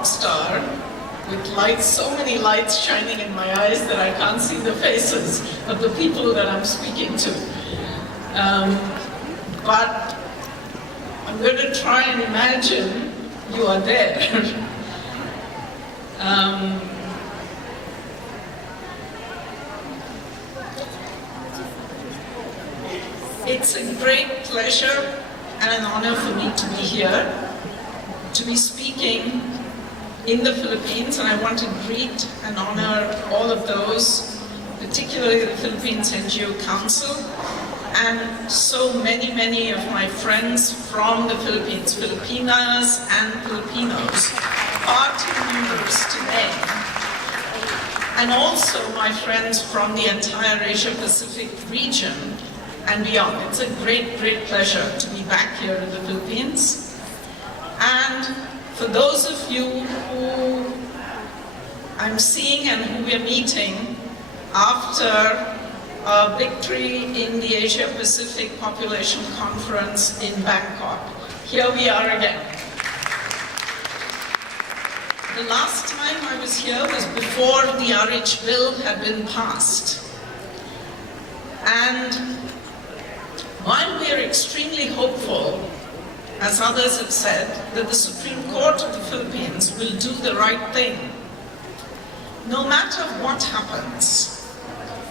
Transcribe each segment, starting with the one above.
rock star with lights, so many lights shining in my eyes that I can't see the faces of the people that I'm speaking to. But I'm going to try and imagine you are there. It's a great pleasure and an honor for me to be here, to be speaking in the Philippines, and I want to greet and honor all of those, particularly the Philippines NGO Council, and so many of my friends from the Philippines, Filipinas and Filipinos, party members today, and also my friends from the entire Asia-Pacific region and beyond. It's a great pleasure to be back here in the Philippines. And for those of you who I'm seeing and who we're meeting after a victory in the Asia-Pacific Population Conference in Bangkok, here we are again. The last time I was here was before the RH bill had been passed. And while we are extremely hopeful, as others have said, that the Supreme Court of the Philippines will do the right thing, no matter what happens,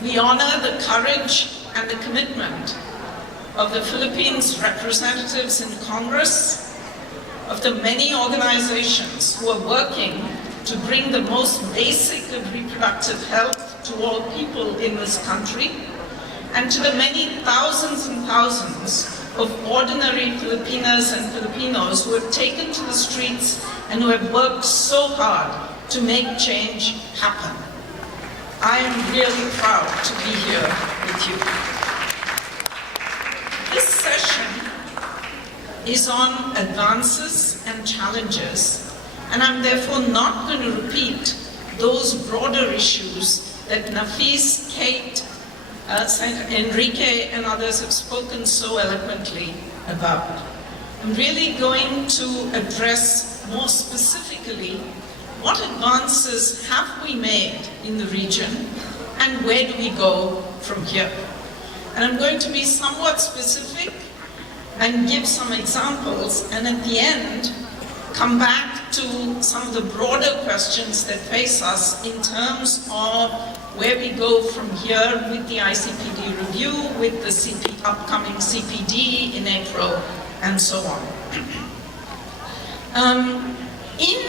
we honor the courage and the commitment of the Philippines representatives in Congress, of the many organizations who are working to bring the most basic of reproductive health to all people in this country, and to the many thousands and thousands of ordinary Filipinas and Filipinos who have taken to the streets and who have worked so hard to make change happen. I am really proud to be here with you. This session is on advances and challenges, and I'm therefore not going to repeat those broader issues that Nafis, Kate, Enrique and others have spoken so eloquently about. I'm really going to address more specifically what advances have we made in the region and where do we go from here. And I'm going to be somewhat specific and give some examples, and at the end come back to some of the broader questions that face us in terms of where we go from here with the ICPD review, with the upcoming CPD in April, and so on. In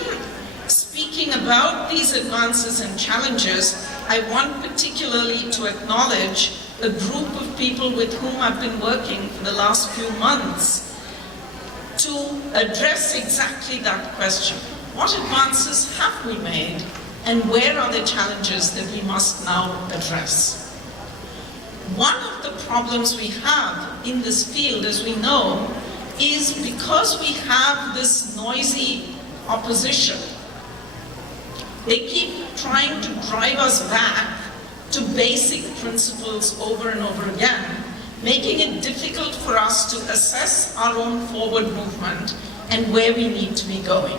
speaking about these advances and challenges, I want particularly to acknowledge a group of people with whom I've been working for the last few months to address exactly that question. What advances have we made? And where are the challenges that we must now address? One of the problems we have in this field, as we know, is because we have this noisy opposition. They keep trying to drive us back to basic principles over and over again, making it difficult for us to assess our own forward movement and where we need to be going.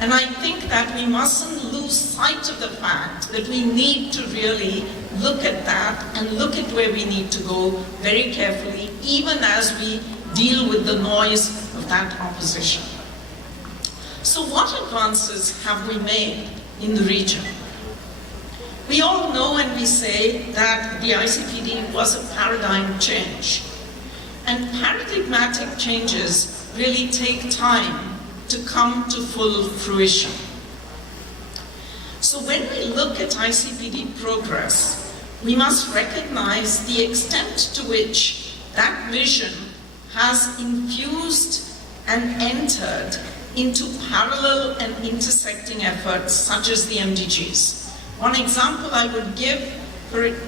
And I think that we mustn't lose sight of the fact that we need to really look at that and look at where we need to go very carefully, even as we deal with the noise of that opposition. So what advances have we made in the region? We all know and we say that the ICPD was a paradigm change. And paradigmatic changes really take time to come to full fruition. So when we look at ICPD progress, we must recognize the extent to which that vision has infused and entered into parallel and intersecting efforts such as the MDGs. One example I would give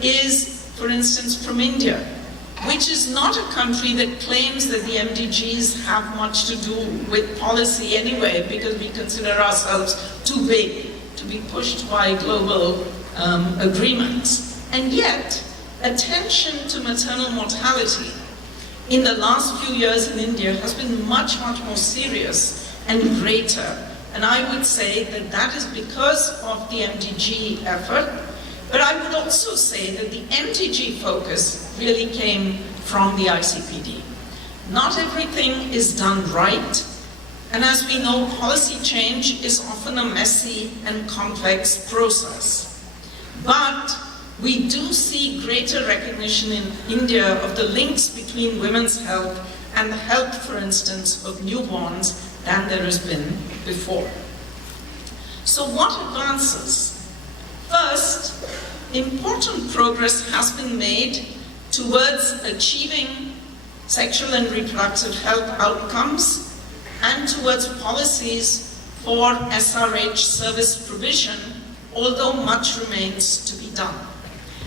is, for instance, from India, which is not a country that claims that the MDGs have much to do with policy anyway, because we consider ourselves too big to be pushed by global agreements. And yet, attention to maternal mortality in the last few years in India has been much more serious and greater And I would say that that is because of the MDG effort. But I would also say that the MDG focus really came from the ICPD. Not everything is done right. And as we know, policy change is often a messy and complex process. But we do see greater recognition in India of the links between women's health and the health, for instance, of newborns than there has been before. So what advances? First, important progress has been made towards achieving sexual and reproductive health outcomes and towards policies for SRH service provision, although much remains to be done.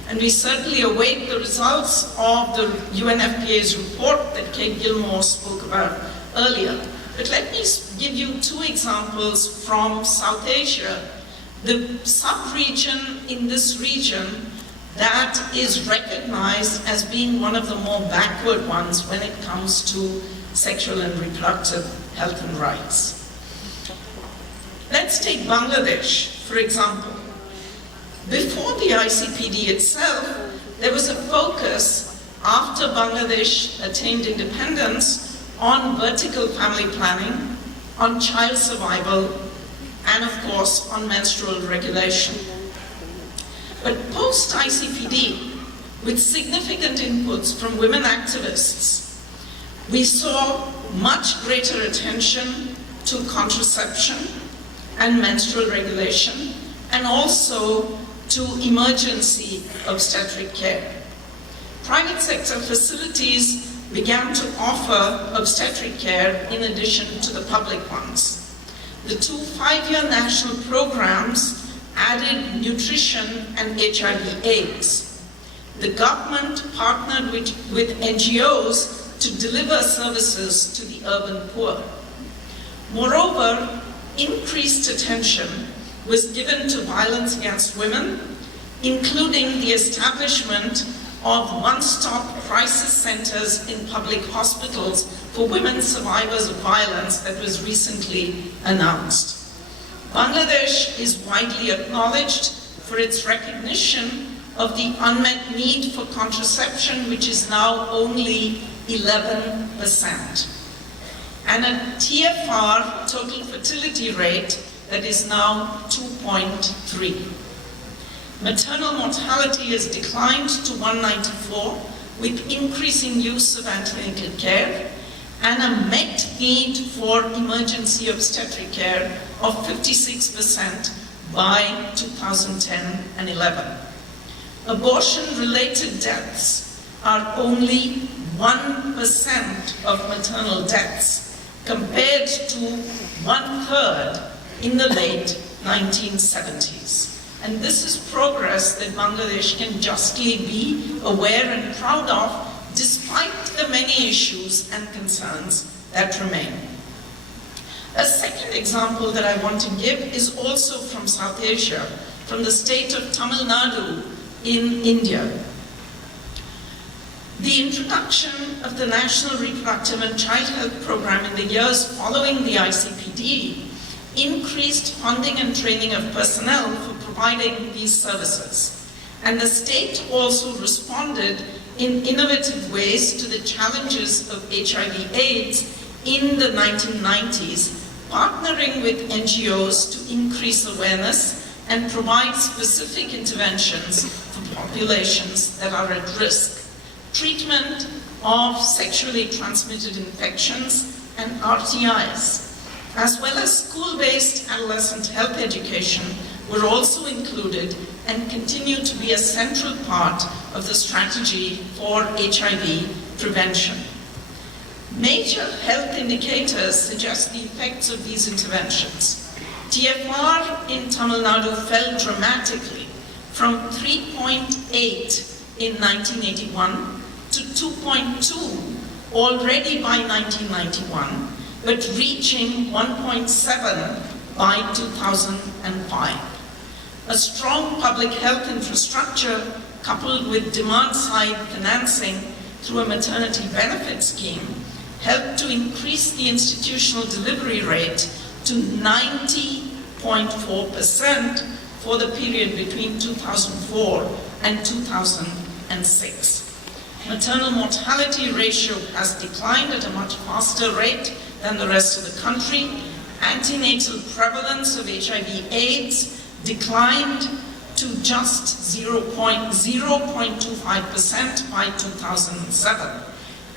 And we certainly await the results of the UNFPA's report that Kate Gilmore spoke about earlier. But let me give you two examples from South Asia. The sub-region in this region that is recognized as being one of the more backward ones when it comes to sexual and reproductive health and rights. Let's take Bangladesh, for example. Before the ICPD itself, there was a focus after Bangladesh attained independence on vertical family planning, on child survival, and of course on menstrual regulation. But post-ICPD, with significant inputs from women activists, we saw much greater attention to contraception and menstrual regulation, and also to emergency obstetric care. Private sector facilities began to offer obstetric care in addition to the public ones. The two 5-year national programs added nutrition and HIV/AIDS. The government partnered with NGOs to deliver services to the urban poor. Moreover, increased attention was given to violence against women, including the establishment of one-stop crisis centers in public hospitals for women survivors of violence that was recently announced. Bangladesh is widely acknowledged for its recognition of the unmet need for contraception, which is now only 11%, and a TFR, total fertility rate, that is now 2.3. Maternal mortality has declined to 194 with increasing use of antenatal care and a met need for emergency obstetric care of 56% by 2010 and 11. Abortion-related deaths are only 1% of maternal deaths compared to 1/3 in the late 1970s. And this is progress that Bangladesh can justly be aware and proud of, despite the many issues and concerns that remain. A second example that I want to give is also from South Asia, from the state of Tamil Nadu in India. The introduction of the National Reproductive and Child Health Program in the years following the ICPD increased funding and training of personnel for providing these services. And the state also responded in innovative ways to the challenges of HIV/AIDS in the 1990s, partnering with NGOs to increase awareness and provide specific interventions for populations that are at risk. Treatment of sexually transmitted infections and RTIs, as well as school-based adolescent health education, were also included and continue to be a central part of the strategy for HIV prevention. Major health indicators suggest the effects of these interventions. TFR in Tamil Nadu fell dramatically from 3.8 in 1981 to 2.2 already by 1991, but reaching 1.7 by 2005. A strong public health infrastructure coupled with demand-side financing through a maternity benefit scheme helped to increase the institutional delivery rate to 90.4% for the period between 2004 and 2006. Maternal mortality ratio has declined at a much faster rate than the rest of the country. Antenatal prevalence of HIV/AIDS declined to just 0.25% by 2007.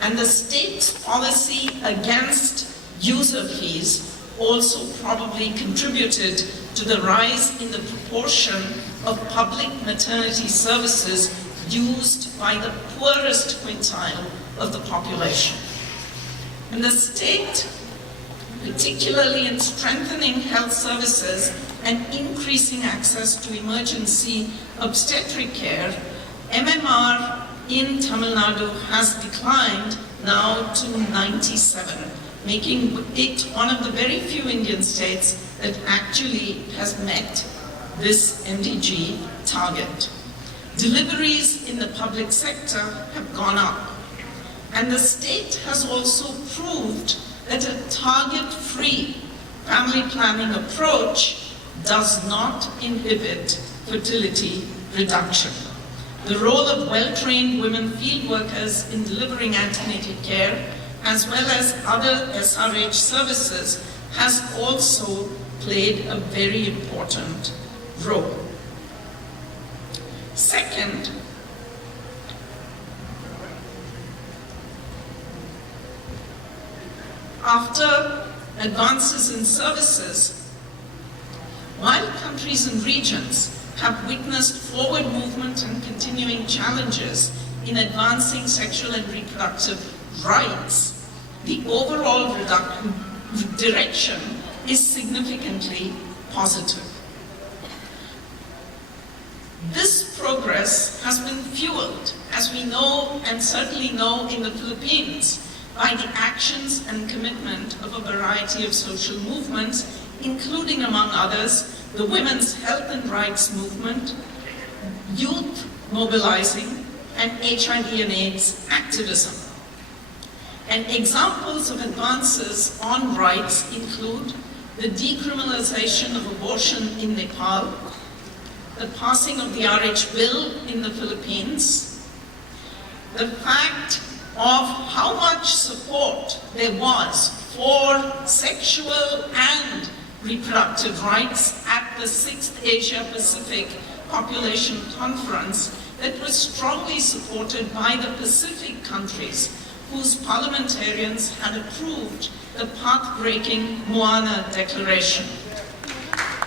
And the state's policy against user fees also probably contributed to the rise in the proportion of public maternity services used by the poorest quintile of the population. And the state, particularly in strengthening health services and increasing access to emergency obstetric care, MMR in Tamil Nadu has declined now to 97, making it one of the very few Indian states that actually has met this MDG target. Deliveries in the public sector have gone up, and the state has also proved that a target-free family planning approach does not inhibit fertility reduction. The role of well-trained women field workers in delivering antenatal care, as well as other SRH services, has also played a very important role. Second, after advances in services, while countries and regions have witnessed forward movement and continuing challenges in advancing sexual and reproductive rights, the overall direction is significantly positive. This progress has been fueled, as we know and certainly know in the Philippines, by the actions and commitment of a variety of social movements, including, among others, the women's health and rights movement, youth mobilizing, and HIV and AIDS activism. And examples of advances on rights include the decriminalization of abortion in Nepal, the passing of the RH bill in the Philippines, the fact of how much support there was for sexual and reproductive rights at the 6th Asia Pacific Population Conference that was strongly supported by the Pacific countries whose parliamentarians had approved the path-breaking Moana Declaration.